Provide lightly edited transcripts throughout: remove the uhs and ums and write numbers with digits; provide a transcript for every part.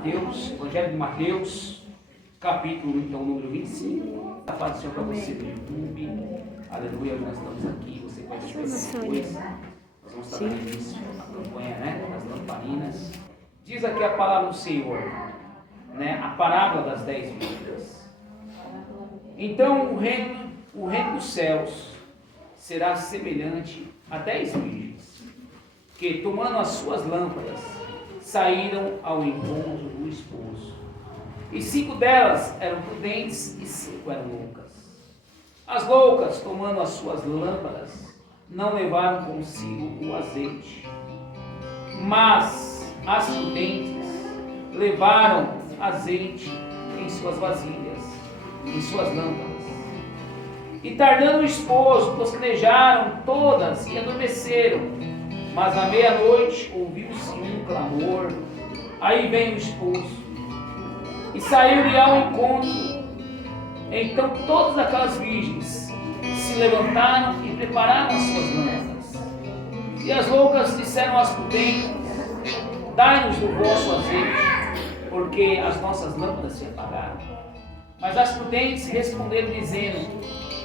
Mateus, Evangelho de Mateus, capítulo então, número 25. A paz do Senhor para você no YouTube. Aleluia, nós estamos aqui, você pode ver depois. Nós vamos estar no início da campanha, né, das lamparinas. Diz aqui a palavra do Senhor, né, a parábola das 10 virgens. Então o reino dos céus será semelhante a 10 virgens, que tomando as suas lâmpadas, saíram ao encontro do esposo. E 5 delas eram prudentes e 5 eram loucas. As loucas, tomando as suas lâmpadas, não levaram consigo o azeite, mas as prudentes levaram azeite em suas vasilhas, em suas lâmpadas. E tardando o esposo, tosquenejaram todas e adormeceram. Mas à meia-noite ouviu-se um clamor, aí vem o esposo. E saiu-lhe ao encontro. Então todas aquelas virgens se levantaram e prepararam as suas lâmpadas. E as loucas disseram às prudentes: dai-nos do vosso azeite, porque as nossas lâmpadas se apagaram. Mas as prudentes responderam dizendo: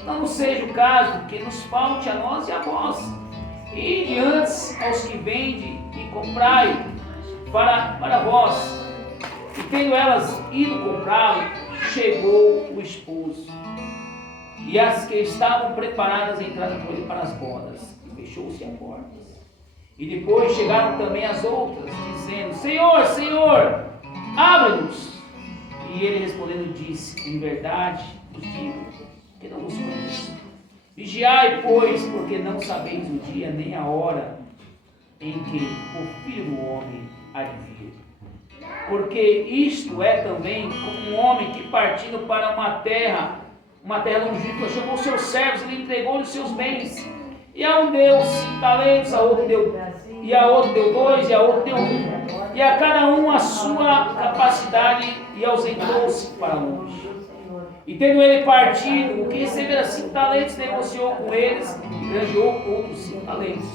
não nos seja o caso que nos falte a nós e a vós. E antes aos que vendem e comprai para vós. E tendo elas ido comprá-lo, chegou o esposo. E as que estavam preparadas entraram com ele para as bodas, e fechou-se a porta. E depois chegaram também as outras, dizendo: Senhor, Senhor, abre-nos. E ele respondendo disse: em verdade vos digo que não vos conheço. Vigiai, pois, porque não sabeis o dia nem a hora em que o Filho do Homem há de vir. Porque isto é também como um homem que partindo para uma terra longínqua, chamou seus servos e lhe entregou os seus bens. E a um deu 5 talentos, a outro deu 2, e a outro deu 1. E a cada um a sua capacidade, e ausentou-se para longe. E tendo ele partido, o que recebera 5 talentos, negociou com eles e granjeou outros 5 talentos.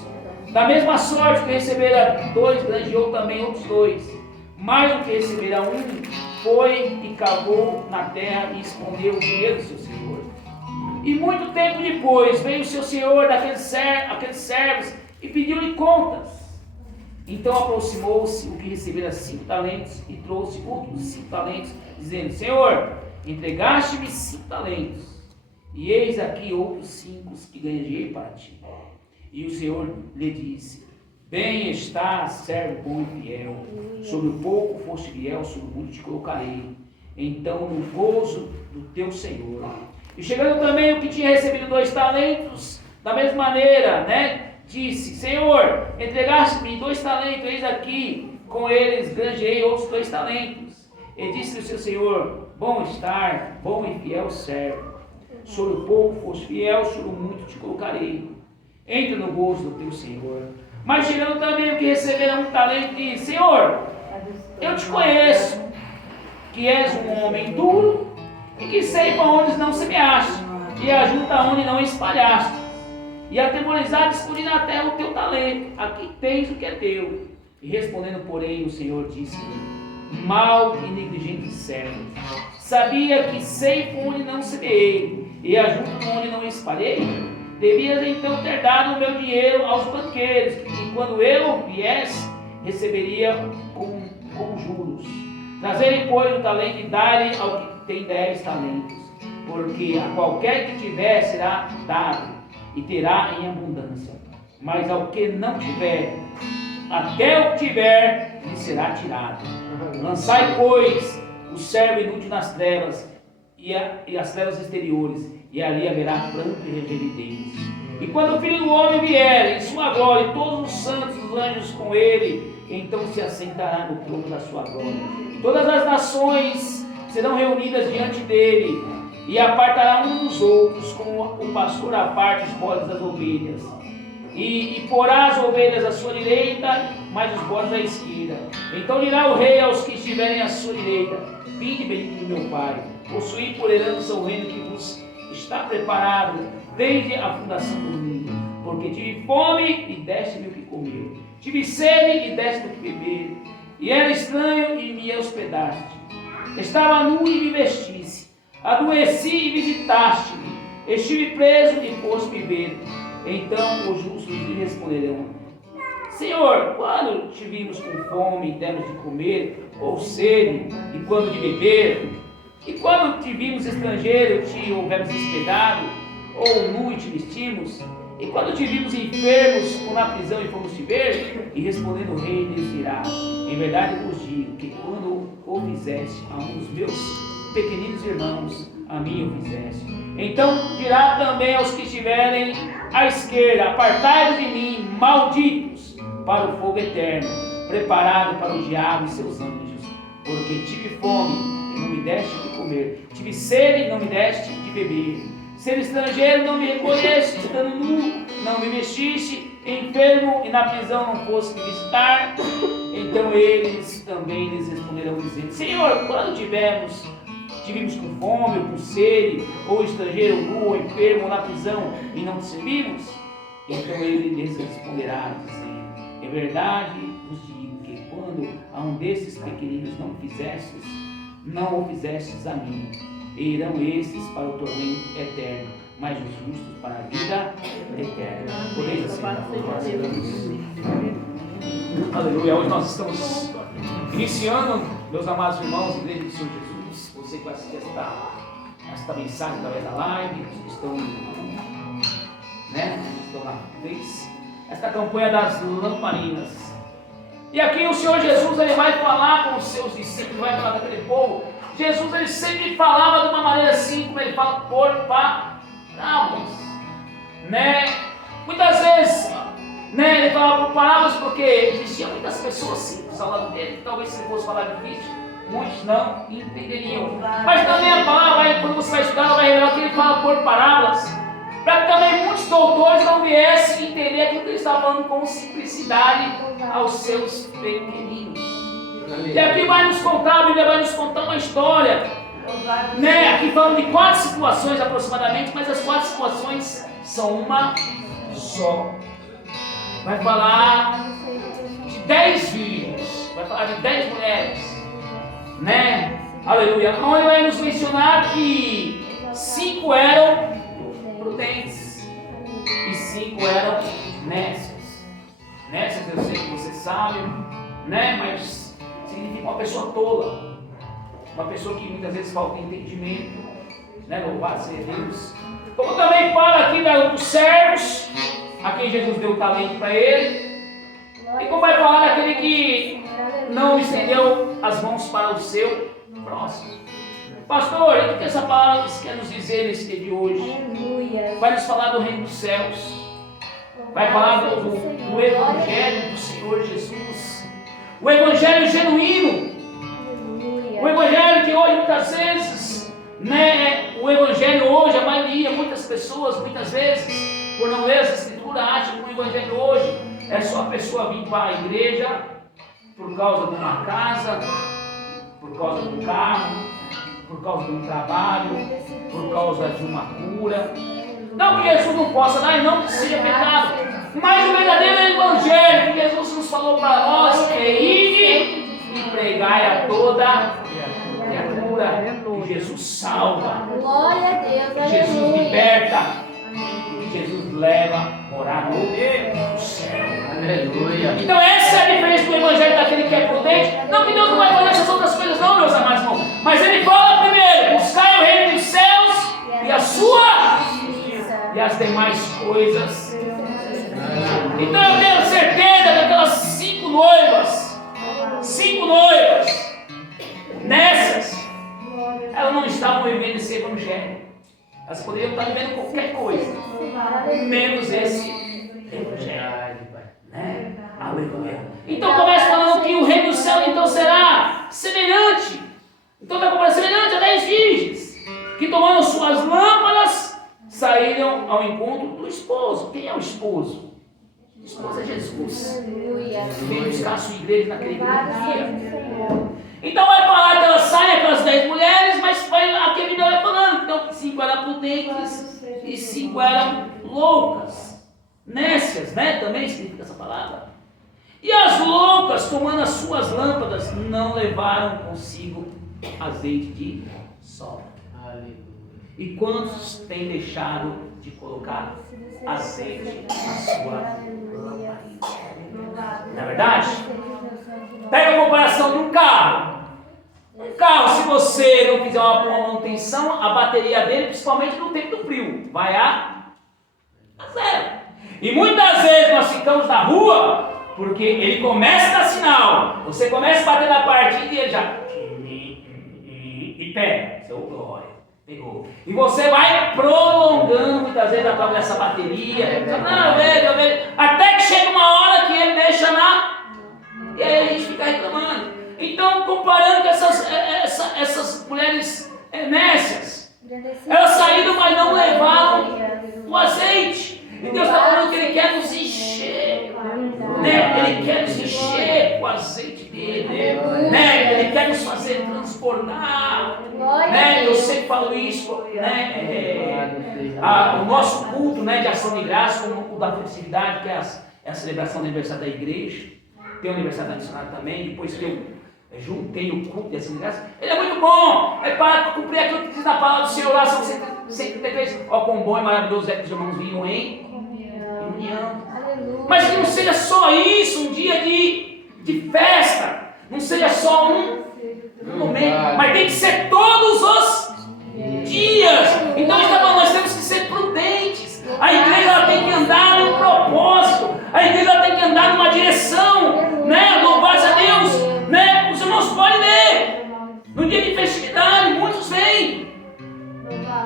Da mesma sorte que recebera 2, granjeou também outros 2. Mais do que recebera 1, foi e cavou na terra e escondeu o dinheiro do seu senhor. E muito tempo depois veio o seu senhor daqueles servos e pediu-lhe contas. Então aproximou-se o que recebera 5 talentos e trouxe outros 5 talentos, dizendo: Senhor, entregaste-me 5 talentos, e eis aqui outros 5 que ganhei para ti. E o Senhor lhe disse: bem está, servo bom e fiel, sobre o pouco foste fiel, sobre o muito te colocarei, então no gozo do teu Senhor. E chegando também o que tinha recebido 2 talentos, da mesma maneira, disse: Senhor, entregaste-me 2 talentos, eis aqui, com eles granjeei outros 2 talentos. E disse-lhe o seu Senhor: bom estar, bom e fiel servo, sobre o pouco foste fiel, sobre o muito te colocarei, entra no gozo do teu Senhor. Mas chegando também o que receberam 1 talento, disse: Senhor, eu te conheço, que és um homem duro, e que ceifa onde não semeaste, e ajunta onde não espalhaste, e atemorizado escondi na terra o teu talento, aqui tens o que é teu. E respondendo, porém, o Senhor disse-lhe: mal e negligente servo, sabia que ceifa onde não semeei, e ajunto onde não espalhei? Devias então ter dado o meu dinheiro aos banqueiros, e quando eu viesse, receberia com juros. Trazei-lhe, pois, o talento e dai-lhe ao que tem 10 talentos, porque a qualquer que tiver será dado, e terá em abundância. Mas ao que não tiver, até o que tiver, lhe será tirado. Lançai, pois, o servo inútil nas trevas, e as trevas exteriores, e ali haverá pranto e regeridez. E quando o Filho do Homem vier em sua glória, e todos os santos e os anjos com ele, então se assentará no trono da sua glória. E todas as nações serão reunidas diante dele, e apartará uns dos outros, como o pastor aparta os bodes das ovelhas. E porá as ovelhas à sua direita, mas os bodes à esquerda. Então dirá o rei aos que estiverem à sua direita: vinde, bendito do meu Pai, possuí por herança o reino que vos está preparado desde a fundação do mundo. Porque tive fome e deste-me o que comer, tive sede e deste-me o que beber, E era estranho e me hospedaste. Estava nu e me vestisse. Adoeci e visitaste-me. Estive preso e foste-me ver. Então os justos lhe responderão: Senhor, quando te vimos com fome e demos de comer, ou sede, e quando de beber? E quando te vimos estrangeiro, te houvemos hospedado, ou nu e te vestimos? E quando te vimos enfermos ou na prisão e fomos te ver? E respondendo o rei lhes dirá: em verdade vos digo que quando o fizeste a um dos meus pequeninos irmãos, a mim o fizeste. Então dirá também aos que estiverem à esquerda: apartai-vos de mim, malditos, para o fogo eterno, preparado para o diabo e seus anjos. Porque tive fome e não me deste de comer, tive sede e não me deste de beber, sendo estrangeiro não me recolheste, estando nu não me vestiste, enfermo e na prisão não foste me visitar. Então eles também lhes responderão dizendo: Senhor, quando te vimos com fome ou com sede, ou estrangeiro, ou nu, ou enfermo, ou na prisão, e não te servimos? Então ele lhes responderá dizendo: em verdade vos digo que quando a um desses pequeninos não o fizestes a mim, irão esses para o tormento eterno, mas os justos para a vida eterna. Podeis assim. Aleluia. Hoje nós estamos iniciando, meus amados irmãos, igreja do Senhor Jesus. Você que vai assistir esta mensagem através da live, que estão na vez, esta campanha das lamparinas. E aqui o Senhor Jesus, ele vai falar com os seus discípulos, vai falar com aquele povo. Jesus, ele sempre falava de uma maneira assim, como ele fala, por parábolas, muitas vezes, ele falava por parábolas porque existiam muitas pessoas simples ao lado dele, que talvez se ele fosse falar difícil, muitos não entenderiam. Mas também a palavra, quando você vai estudar, ela vai revelar que ele fala por parábolas, para que também muitos doutores não viessem entender aquilo que ele estava falando com simplicidade aos seus pequeninos. E aqui vai nos contar, a Bíblia vai nos contar uma história, aqui falando de 4 situações aproximadamente, mas as 4 situações são uma só. Vai falar de 10 virgens, vai falar de 10 mulheres, aleluia, onde vai nos mencionar que 5 eram prudentes e 5 eram nécias. Nécias eu sei que você sabe, mas significa uma pessoa tola, uma pessoa que muitas vezes falta entendimento, louvado seja Deus. Como também fala aqui dos servos, a quem Jesus deu o talento para ele, e como vai falar daquele que não estendeu as mãos para o seu próximo. Pastor, o que essa palavra quer nos dizer nesse dia de hoje? Vai nos falar do reino dos céus, vai falar do Evangelho do Senhor Jesus, o Evangelho genuíno, o Evangelho que hoje muitas vezes, o Evangelho hoje, a maioria, muitas pessoas, muitas vezes, por não ler essa escritura, acham que o Evangelho hoje é só a pessoa vir para a igreja por causa de uma casa, por causa de um carro, por causa de um trabalho, por causa de uma cura. Não que Jesus não possa dar e não que seja pecado, mas o verdadeiro Evangelho que Jesus nos falou para nós é ide e pregai a toda criatura. Que Jesus salva, que Jesus liberta, que Jesus leva a morar no céu. Aleluia. Então essa é a diferença do Evangelho daquele que é prudente. Não que Deus não vai fazer essas outras coisas não, meus amados irmãos, mas ele fala primeiro: buscai o reino dos céus e a sua justiça, e as demais coisas. Então eu tenho certeza que aquelas 5 noivas, nessas, elas não estavam vivendo esse Evangelho. Elas poderiam estar vivendo qualquer coisa, menos esse Evangelho. Aleluia. Então começa falando que o reino do céu então será semelhante. Então está comparando semelhante a 10 virgens que tomando suas lâmpadas saíram ao encontro do esposo. Quem é o esposo? O esposo é Jesus. Vem buscar a sua igreja naquele dia. Então vai falar que elas saem, aquelas 10 mulheres, mas aqui a Bíblia vai falando então, 5 eram prudentes e 5 eram loucas. Nécias, também significa essa palavra. E as loucas, tomando as suas lâmpadas, não levaram consigo azeite de sobra. E quantos têm deixado de colocar azeite na sua lamparina? Não é verdade? Pega a comparação de um carro. Um carro, se você não fizer uma boa manutenção, a bateria dele, principalmente no tempo do frio, vai a zero. E muitas vezes nós ficamos na rua, porque ele começa a dar sinal. Você começa a bater na partida e ele já... E pega. Seu glória. Pegou. E você vai prolongando muitas vezes a prova dessa bateria. Não, velho. Até que chega uma hora que ele deixa na... E aí a gente fica reclamando. Então, comparando com essas mulheres nécias, elas saíram, mas não levaram o azeite. E Deus está falando que Ele quer nos encher, né? Ele quer nos encher com o azeite dele, né? Ele quer nos fazer transbordar, né? Eu sempre falo isso, né? O nosso culto, né, de ação de graça, como o da festividade, que é a celebração do aniversário da igreja, tem o aniversário da missionária também, depois que eu juntei o culto de ação de graça, ele é muito bom, é para cumprir aquilo que diz na palavra do Senhor, lá são 133, ó, quão bom e maravilhoso é que os irmãos vinham em união. Mas que não seja só isso, um dia de festa, não seja só um momento, mas tem que ser todos os dias. Então nós temos que ser prudentes. A igreja ela tem que andar num propósito, a igreja ela tem que andar numa direção, né? Louvado a Deus, né? Os irmãos podem ver, no dia de festividade, muitos vêm.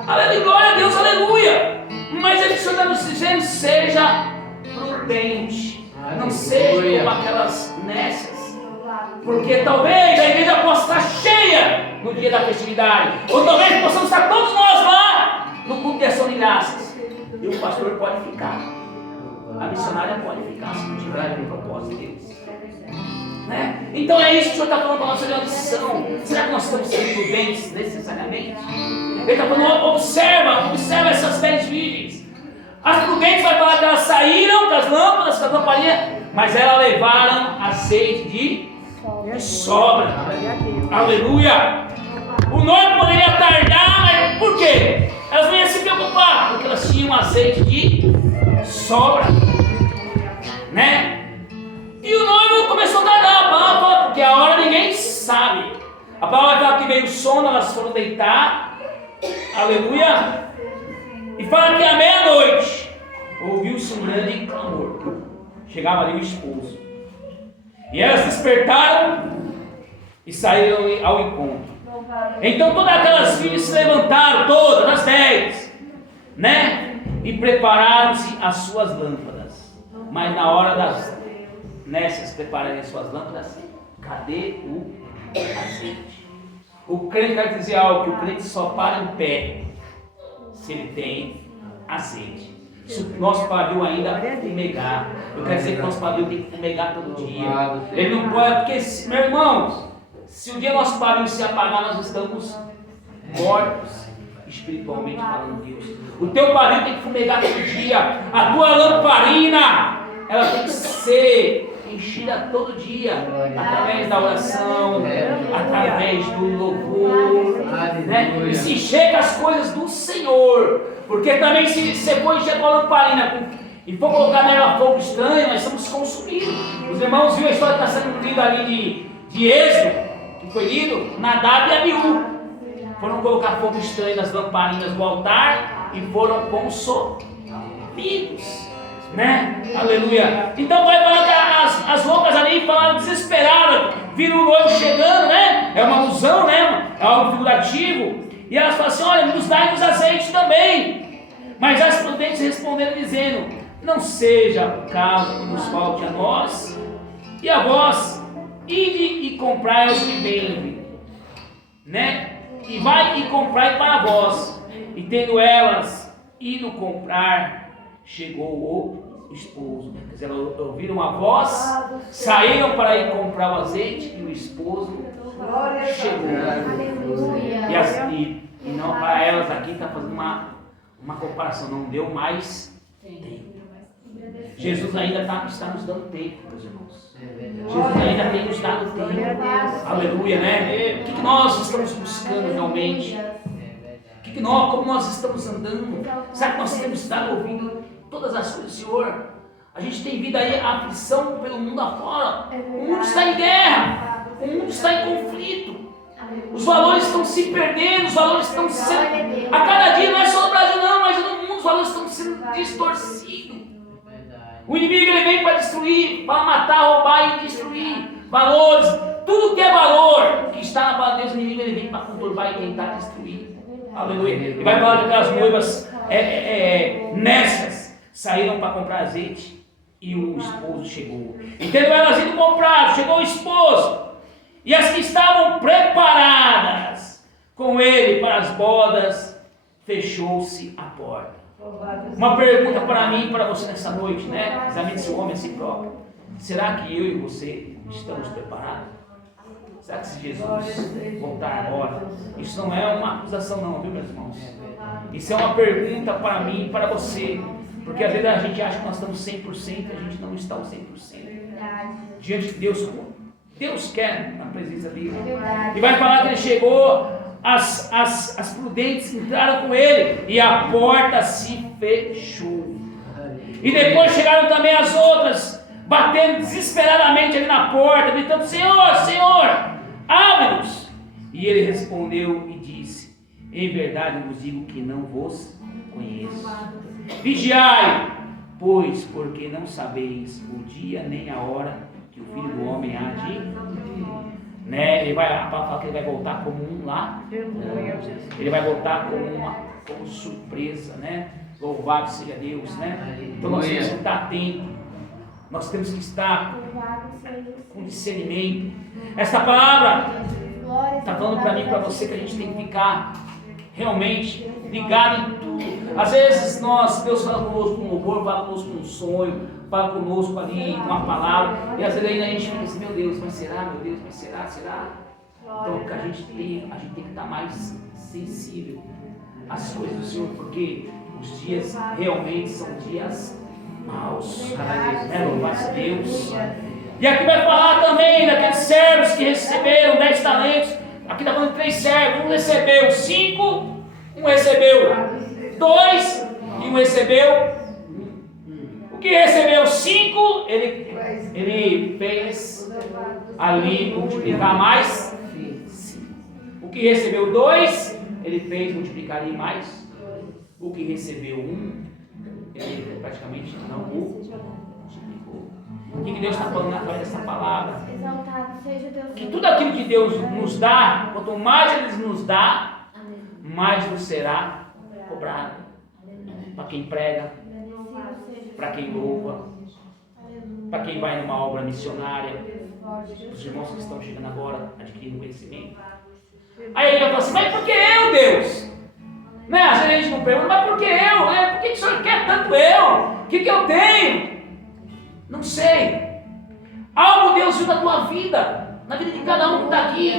Aleluia, glória a Deus, aleluia. Mas ele está nos dizendo, seja prudente, não seja como aquelas nécias, porque talvez a igreja possa estar cheia no dia da festividade, ou talvez possamos estar todos nós lá no culto de ação de graças, e o pastor pode ficar, a missionária pode ficar, se não tiver um propósito de Deus, né? Então é isso que o Senhor está falando para a nossa lição. Será que nós estamos sendo prudentes necessariamente? Ele está falando, observa essas 10 virgens. As prudentes vai falar que elas saíram com as lâmpadas, com as lamparинhas, mas elas levaram azeite de sobra. Aleluia! O noivo poderia tardar, mas por quê? Elas não iam se preocupar, porque elas tinham azeite de sobra, né? E o noivo começou a tardar, a palavra, porque a hora ninguém sabe. A palavra fala que veio o sono, elas foram deitar. Aleluia! E fala que à meia-noite ouviu-se um grande clamor. Chegava ali o esposo. E elas despertaram e saíram ao encontro. Então todas aquelas filhas se levantaram, todas, as 10, né? E prepararam-se as suas lâmpadas. Mas na hora das nécias prepararem as suas lâmpadas, cadê o azeite? O crente vai dizer algo, que o crente só para em pé se ele tem azeite. Se o nosso pavio ainda fumegar, eu quero dizer que o nosso pavio tem que fumegar todo dia. Ele não pode, porque, meu irmão, se um dia nosso pavio se apagar, nós estamos mortos, espiritualmente falando, Deus. O teu pavio tem que fumegar todo dia. A tua lamparina, ela tem que ser enchida todo dia, através da oração, através do louvor, né? E se encher com as coisas do Senhor, porque também se você for encher com a lamparina e for colocar nela fogo estranho, nós estamos consumidos. Os irmãos viram a história que está sendo lida ali de Êxodo, que foi lido, Nadab e Abiú foram colocar fogo estranho nas lamparinas do altar e foram consumidos, né? Aleluia. Então vai falar que as loucas ali falaram desesperadas, viram o noivo chegando, né? É uma alusão, né? É algo figurativo. E elas falam assim, olha, nos dai-nos azeite também. Mas as prudentes responderam dizendo, não seja o caso que nos falte a nós e a vós, ide e comprai aos que vendem, né? E vai e comprai para vós. E tendo elas ido comprar, chegou o esposo. Quer dizer, elas ouviram a voz, saíram para ir comprar o azeite e o esposo chegou. E não, para elas aqui está fazendo uma comparação, não deu mais tempo. Jesus ainda está nos dando tempo, meus irmãos. Jesus ainda tem nos dado tempo. Aleluia, né? O que nós estamos buscando realmente? Como nós estamos andando? Será que nós temos estado ouvindo todas as coisas do Senhor? A gente tem vindo aí a aflição pelo mundo afora. O mundo está em guerra. O mundo está em conflito. Os valores estão se perdendo. Os valores estão sendo... A cada dia, não é só no Brasil não, mas no mundo os valores estão sendo distorcidos. O inimigo ele vem para destruir, para matar, roubar e destruir. Valores. Tudo que é valor, que está na palavra de Deus, o inimigo ele vem para conturbar e tentar destruir. Aleluia. E vai falar daquelas noivas nécias saíram para comprar azeite e o esposo chegou. Entendeu? Elas indo comprar, chegou o esposo. E as que estavam preparadas com ele para as bodas, fechou-se a porta. Uma pergunta para mim e para você nessa noite, né? Examine-se o homem a si próprio. Será que eu e você estamos preparados? Será que se Jesus voltar agora? Isso não é uma acusação não, viu, meus irmãos? Isso é uma pergunta para mim e para você. Porque às vezes a gente acha que nós estamos 100% e a gente não está 100%. Diante de Deus, Deus quer na presença dele. E vai falar que ele chegou, as prudentes entraram com ele e a porta se fechou. E depois chegaram também as outras, batendo desesperadamente ali na porta, gritando: Senhor, Senhor, abre-nos. E ele respondeu e disse: em verdade vos digo que não vos conheço. Vigiai, pois, porque não sabeis o dia nem a hora que o Filho do Homem há de... Né? A palavra fala que ele vai voltar como um lá. Ele vai voltar como surpresa, né? Louvado seja Deus, né? Então nós temos que estar atentos. Nós temos que estar com discernimento. Essa palavra está falando para mim e para você que a gente tem que ficar realmente ligado em tudo. Às vezes Deus fala conosco com louvor, fala conosco com um sonho, fala conosco ali com uma palavra, e às vezes ainda a gente fica assim: meu Deus, mas será, meu Deus, mas será? Então a gente tem que estar mais sensível às coisas do Senhor, porque os dias realmente são dias maus, né? Louvado a Deus. E aqui vai falar também daqueles servos que receberam 10 talentos. Aqui está falando de 3 servos. Um recebeu 5, um recebeu 2 e um recebeu 1. O que recebeu 5, ele fez ali multiplicar mais 5. O que recebeu 2, ele fez multiplicar ali mais. O que recebeu 1, ele praticamente não multiplicou. O que Deus está falando através dessa palavra? Que tudo aquilo que Deus nos dá, quanto mais Ele nos dá, mais nos será cobrado. Para quem prega, para quem louva, para quem vai numa obra missionária, os irmãos que estão chegando agora adquirindo conhecimento. Aí ele vai falar assim: mas por que eu, Deus? Né? Às vezes a gente não pergunta: mas por que eu? Por que o Senhor quer tanto eu? O que eu tenho? Não sei. Algo Deus viu na tua vida, na vida de cada um que está aqui,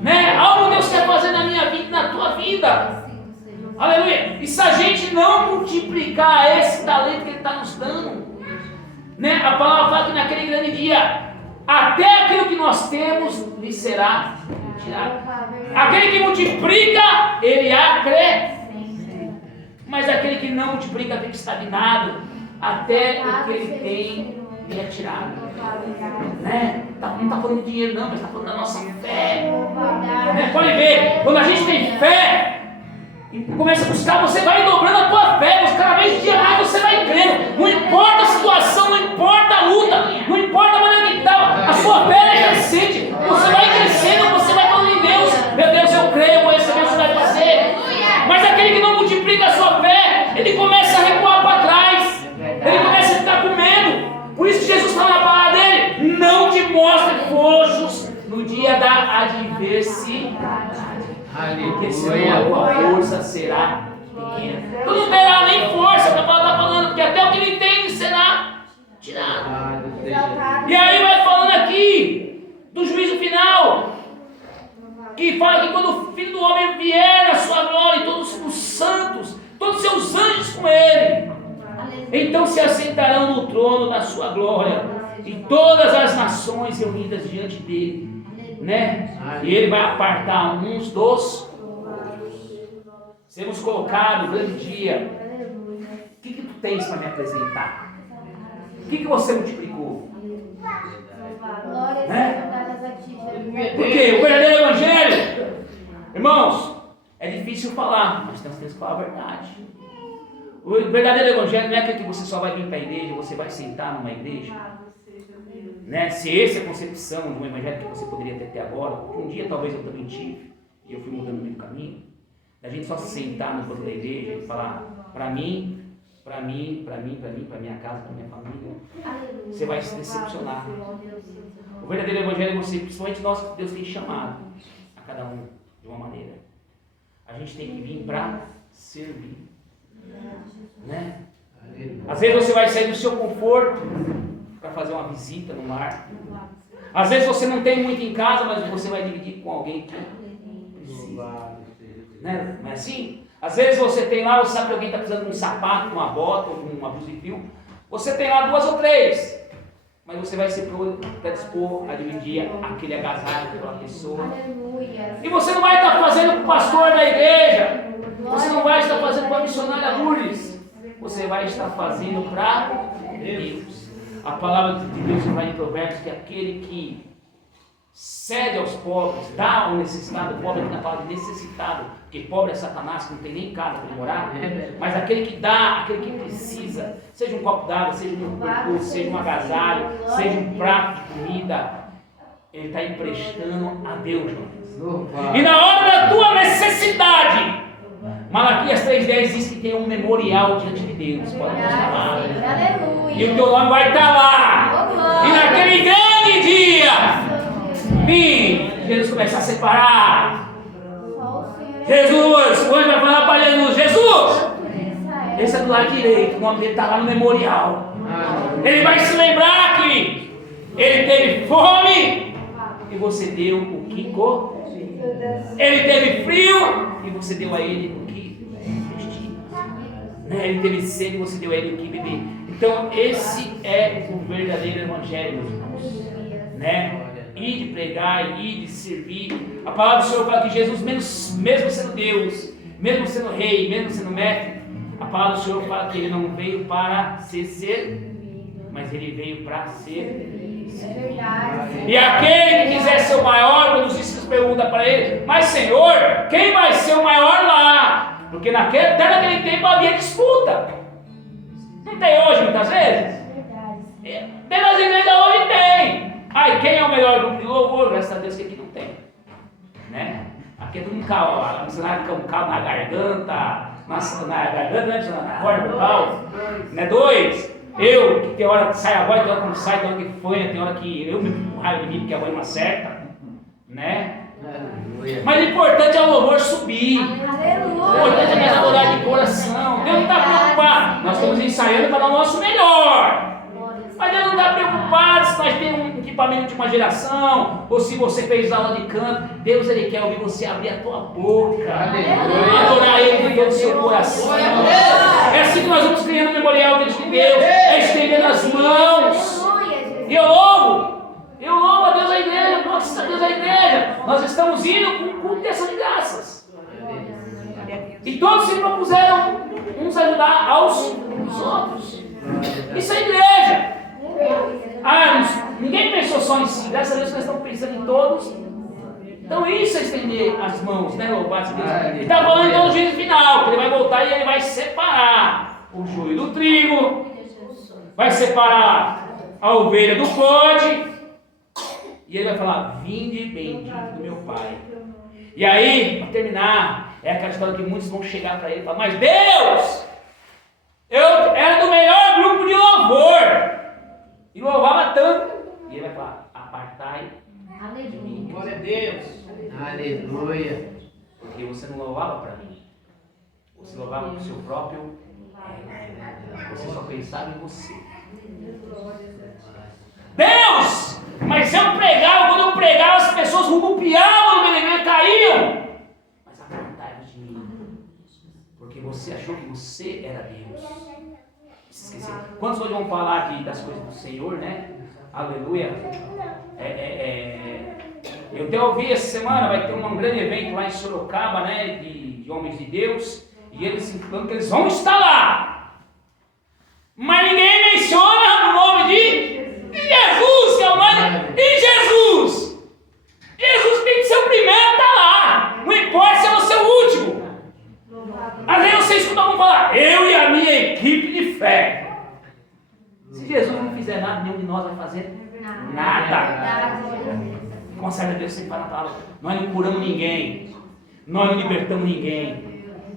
né? Algo Deus quer fazer na minha vida e na tua vida. Aleluia. E se a gente não multiplicar esse talento que Ele está nos dando, né? A palavra fala que naquele grande dia, até aquilo que nós temos lhe será tirado. Aquele que multiplica, ele acrescenta. Mas aquele que não multiplica fica estagnado, até o que ele tem lhe é tirado. Né? Não está falando de dinheiro não, mas está falando da nossa fé. Né? Pode ver, quando a gente tem fé e começa a buscar, você vai dobrando a tua fé, cada vez dia mais você vai crendo. Não importa a situação, não importa a luta, não importa a maneira que está, a sua fé é crescente. Você vai crescendo, você vai falando em Deus: meu Deus, eu creio, vou receber o que você vai fazer. Mas aquele que não multiplica a sua fé, ele começa a recuar para trás, ele começa a ficar com medo. Por isso que Jesus fala na palavra dele: não te mostre frouxos no dia da adversidade, porque senão a tua força será pequena. Tu não terá nem força, que a palavra está falando, porque até o que ele tem será tirado. E aí vai falando aqui do juízo final, que fala que quando o Filho do Homem vier na sua glória, e todos os santos, todos os seus anjos com ele, Então se assentarão no trono da sua glória, e todas as nações reunidas diante dele, né? E ele vai apartar uns dos outros. Seremos colocados no grande dia. O que tu tens para me apresentar? O que você multiplicou? Né? Porque o verdadeiro evangelho, irmãos, é difícil falar, mas nós temos que falar a verdade. O verdadeiro evangelho não é aquele que você só vai vir para a igreja, você vai sentar numa igreja. Né? Se essa é a concepção de um evangelho que você poderia ter até agora, que um dia talvez eu também tive, e eu fui mudando no meio do caminho, a gente só se sentar no banco da igreja e falar, para mim, para minha casa, para minha família, você vai se decepcionar. O verdadeiro evangelho é você, principalmente nós que Deus tem chamado a cada um de uma maneira. A gente tem que vir para servir. Né? Às vezes você vai sair do seu conforto para fazer uma visita no lar. Às vezes você não tem muito em casa, mas você vai dividir com alguém que precisa. Né? Não é assim? Às vezes você tem lá, você sabe que alguém está precisando de um sapato, uma bota, uma blusa de fio. Você tem lá 2 ou 3. Mas você vai se predispor a dividir aquele agasalho com aquela pessoa. E você não vai estar fazendo com o pastor da igreja. Você não vai estar fazendo com a missionária Lourdes. Você vai estar fazendo para Deus. A palavra de Deus vai em Provérbios que aquele que cede aos pobres, dá ao necessitado, o pobre aqui na palavra de necessitado, porque pobre é Satanás, que não tem nem casa para morar, mas aquele que dá, aquele que precisa, seja um copo d'água, seja um percurso, seja um agasalho, seja um prato de comida, ele está emprestando a Deus, Jonas. E na hora da tua necessidade, Malaquias 3,10 diz que tem um memorial diante de Deus, pode falar. E o teu nome vai estar lá. E naquele grande dia, Jesus começar a separar. Jesus, hoje vai falar para Jesus, Jesus, esse é do lado direito, o nome dele está lá no memorial. Ele vai se lembrar que ele teve fome e você deu o que comeu. Ele teve frio e você deu a ele o que vestir. Ele teve sede e você deu a ele o que beber. Então esse é o verdadeiro evangelho, meus irmãos. Né? Ir de pregar, ir de servir. A palavra do Senhor fala que Jesus, mesmo sendo Deus, mesmo sendo rei, mesmo sendo mestre, a palavra do Senhor fala que ele não veio para ser, mas ele veio para ser. E aquele que quiser ser o maior, quando os discípulos perguntam para ele, mas Senhor, quem vai ser o maior lá? Porque até naquele tempo havia disputa. Não tem hoje muitas vezes? Dentro das igrejas hoje tem. Ai, quem é o melhor grupo de louvor? Graças a Deus que aqui não tem. Né? Aqui é tudo um calo, a missionária com um calo na garganta, na garganta, na corda vocal. Né? 2. Eu, que tem hora que sai a voz, tem hora que não sai, tem hora que fanha, tem hora que eu me raio de mim porque a voz não acerta. Né? Mas o importante é o louvor subir. O importante é me adorar de coração. Deus não está preocupado. Nós estamos ensaiando para dar o nosso melhor. Mas Deus não está preocupado se nós temos um equipamento de uma geração, ou se você fez aula de canto. Deus, Ele quer ouvir você abrir a tua boca, adorar Ele de todo o seu coração. É assim que nós vamos criando o memorial diante de Deus, é estendendo as mãos. E eu louvo a Deus a igreja, nossa Deus a igreja. Nós estamos indo com um culto de ação de graças. E todos se propuseram uns ajudar aos outros. Isso é igreja. Ninguém pensou só em si, graças a Deus nós estamos pensando em todos. Então isso é estender as mãos, né? Louvar a Deus. Ele está falando então do juízo final, que ele vai voltar e ele vai separar o joio do trigo, vai separar a ovelha do bode, e ele vai falar: vinde bendito do meu Pai. E aí, para terminar, é aquela história que muitos vão chegar para ele e falar: mas Deus, eu era do melhor grupo de louvor e louvava tanto. E ele vai falar: apartai de mim. Glória a Deus. Aleluia. Porque você não louvava para mim, você louvava para o seu próprio ego. Você só pensava em você. Deus, mas eu pregava, quando eu pregava as pessoas rupiavam no meu e caíam. Mas apartai de mim, porque você achou que você era Deus. esquecer. Quantos hoje vão falar aqui das coisas do Senhor, né? Aleluia. Eu até ouvi essa semana, vai ter um grande evento lá em Sorocaba, né? De homens de Deus. E eles falando que eles vão estar lá. Mas ninguém menciona o nome de Jesus, que é o mais. E Jesus! Jesus tem que ser o primeiro a estar lá. Não importa se eu vou ser o último. Às vezes você escuta alguém falar, eu e a minha equipe de fé. Se Jesus não fizer nada, nenhum de nós vai fazer nada. Conserva Deus sempre para a palavra. Nós não curamos ninguém. Nós não libertamos ninguém.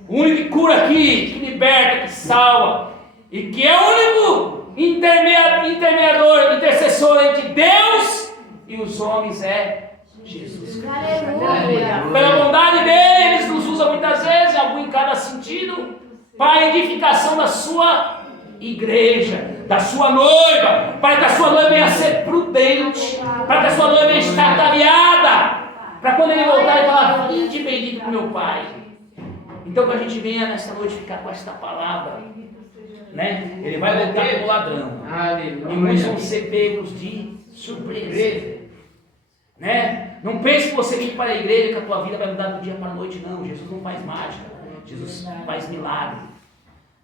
O único que cura aqui, que liberta, que salva, e que é o único intermediador, intercessor entre Deus e os homens é Jesus. Aleluia. Pela bondade dele, ele nos usa muitas vezes, algum em cada sentido, para a edificação da sua igreja, da sua noiva, para que a sua noiva venha a ser prudente, para que a sua noiva venha estar ataviada, para quando ele voltar ele falar, vinde bendito com meu Pai. Então que a gente venha nesta noite ficar com esta palavra, né? Ele vai voltar como ladrão. Aleluia. E muitos vão ser pegos de surpresa, né? Não pense que você vem para a igreja que a tua vida vai mudar do dia para a noite, não. Jesus não faz mágica, Jesus faz milagre.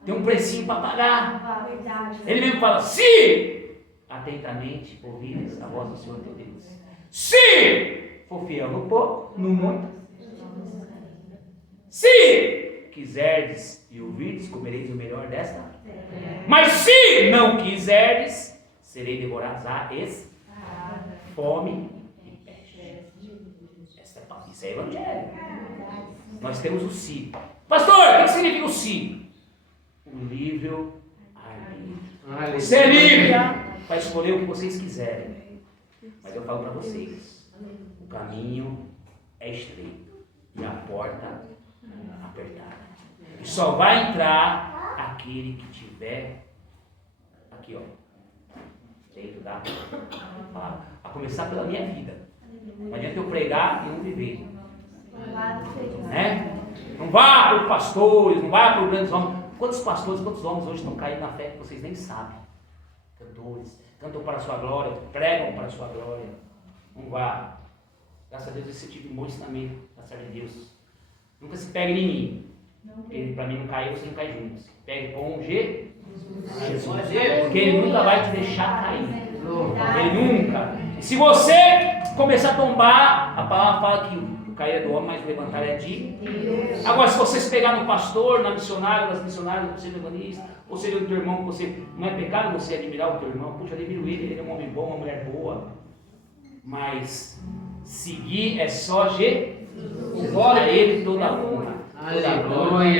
Tem um precinho para pagar. Ele mesmo fala, se atentamente ouvires a voz do Senhor teu Deus, se for fiel no pouco, no muito, se quiserdes e ouvirdes, comereis o melhor desta. Mas se não quiserdes, serei devorados a fome e peste. Isso é evangelho. Nós temos o si. Pastor, o que significa o si? O livre arbítrio. Você é livre para escolher o que vocês quiserem. Mas eu falo para vocês, o caminho é estreito e a porta apertada. E só vai entrar aquele que tiver aqui, ó, dentro da palavra. A começar pela minha vida. Não adianta eu pregar e não viver. Né? Não vá para os pastores, não vá para os grandes homens. Quantos pastores, quantos homens hoje estão caindo na fé que vocês nem sabem? Cantores, cantam para a sua glória, pregam para a sua glória. Não vá. Graças a Deus esse tipo de bom ensinamento, graças a Deus. Nunca se pegue em mim. Porque para mim não cair, você não cai junto. Se pegue com Jesus. Porque ele nunca vai te deixar cair. Ele nunca. E se você começar a tombar, a palavra fala que o cair é do homem, mas o levantar é de Deus. Agora, se você se pegar no pastor, na missionária, nas missionárias, você é evangelista, ou seja, o teu irmão, você não é pecado você admirar o teu irmão. Puxa, admiro ele é um homem bom, uma mulher boa. Mas seguir é só Jesus. A ele toda a honra.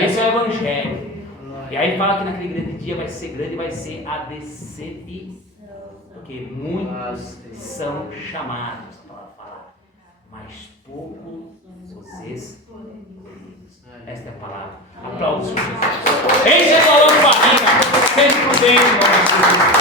Esse é o evangelho. E aí fala que naquele grande dia vai ser grande, vai ser a decepção. Porque muitos são chamados, a palavra fala, mas poucos os escolhidos. Esta é a palavra. Aplausos. Enche a tua barriga, seja prudente, irmão.